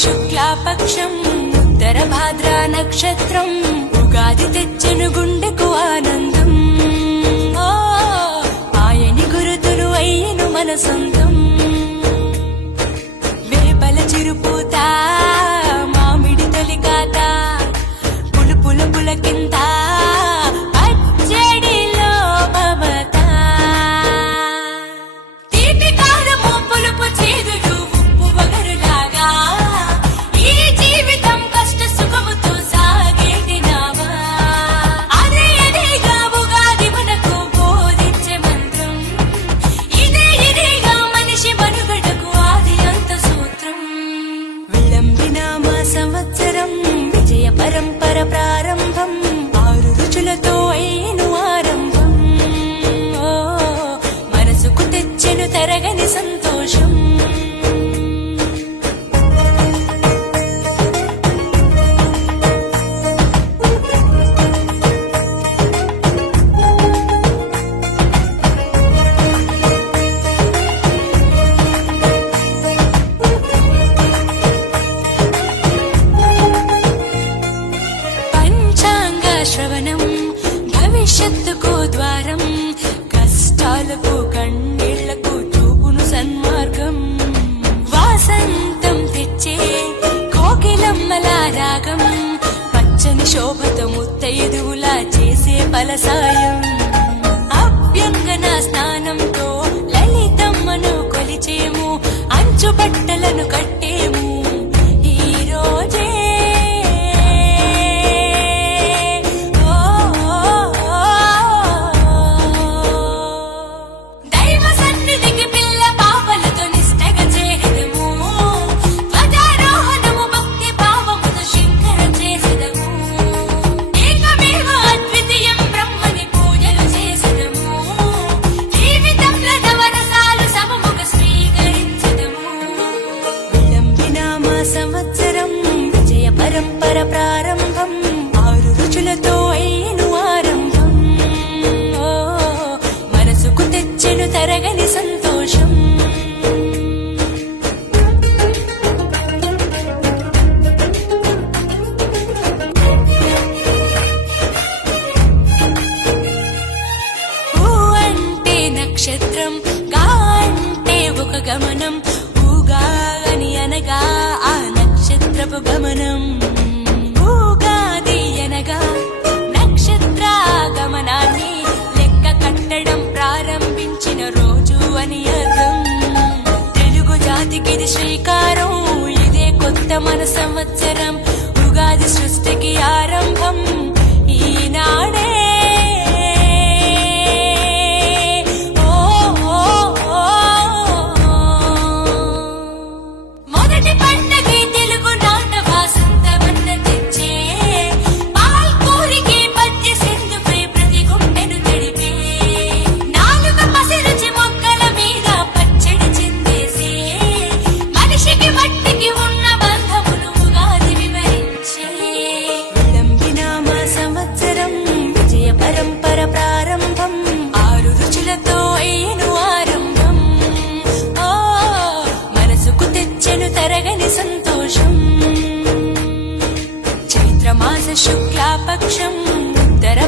శుక్లాపక్షం ఉత్తర భాద్ర నక్షత్రం ఉగాది తెచ్చెను గుండెకు ఆనందం. ఆయని గురుతులు అయ్యను మన సొంతం. వేపల చిరుపూత మామిడి తొలికాత పులుపుల పులకింత పచ్చడిలో మమత. తీపి కారము పులుపు చేదులు ఉప్పు వగరులాగా ఈ జీవితం కష్ట సుఖముతో సాగేటి నావా. అదే అదేగా ఉగాది మనకు బోధించే మంత్రం. ఇదేగా మనిషి మనుగడకు ఆది అంత సూత్రం. విళంబినామ సంవత్సరం విజయ పరంపర ప్రారంభం. 6 రుచులతో అయ్యను ఆరంభం. మనసుకు తెచ్చెను తరగని సంతోషం. పంచాంగ శ్రవణం భవిష్యత్తుకు ద్వారం. కష్టాలకు కన్నీళ్లకు చూపును సన్మార్గం. వాసంతం తెచ్చే కోకిలమ్మల రాగం. పచ్చని శోభతో ముత్తైదువులా చేసే ఫలసాయం. అభ్యంగన స్నానంతో లలితమ్మను కొలిచేము. అంచు బట్టలను కట్టేము ఈ రోజే. దైవ సన్నిధికి పిల్ల పాపలతో నిష్టగా చేరెదము. ధ్వజారోహణము భక్తి భావముతో శంకర చేసెదము. ఏకమేవ అద్వితీయం బ్రహ్మని పూజలు చేసెదము. జీవితంలో నవరసాలు సమముగా స్వీకరించెదము. విళంబినామ సంవత్సరం విజయ పరంపర ప్రారంభం. 6 రుచులతో అయ్యను ఆరంభం. మనసుకు తెచ్చెను తరగని సంతోషం. ఊ అంటే నక్షత్రం, గా అంటే ఒక గమనం. ఊగా అని అనగా ఆ నక్షత్రపు గమనం. ఊగాది అనగా నక్షత్ర గమనాన్ని లెక్క కట్టడం ప్రారంభించిన రోజు అని అర్థం. తెలుగు జాతికిది శ్రీకారం. ఇదే కొత్త మన సంవత్సరం. ఉగాది సృష్టికి ఆరంభం ఈనాడే. మొదటి పండగే తెలుగు నాట వాసంతమన్న తెచ్చే. పాల్కూరికి పద్య సింధుపై ప్రతి గుండెను తడిపే. నాలుక పసిరుచి మొక్కల మీద పచ్చడి చిందేసే. మనిషికి మట్టికి ఉన్న బంధమును ఉగాది వివరించే. విళంబినామ సంవత్సరం విజయ పరంపర ప్రారంభం. 6 రుచులతో అయ్యను ఆరంభం. మనసుకు తెచ్చెను తరగని సంతోషం. చైత్రమాస శుక్లాపక్షం ఉత్తర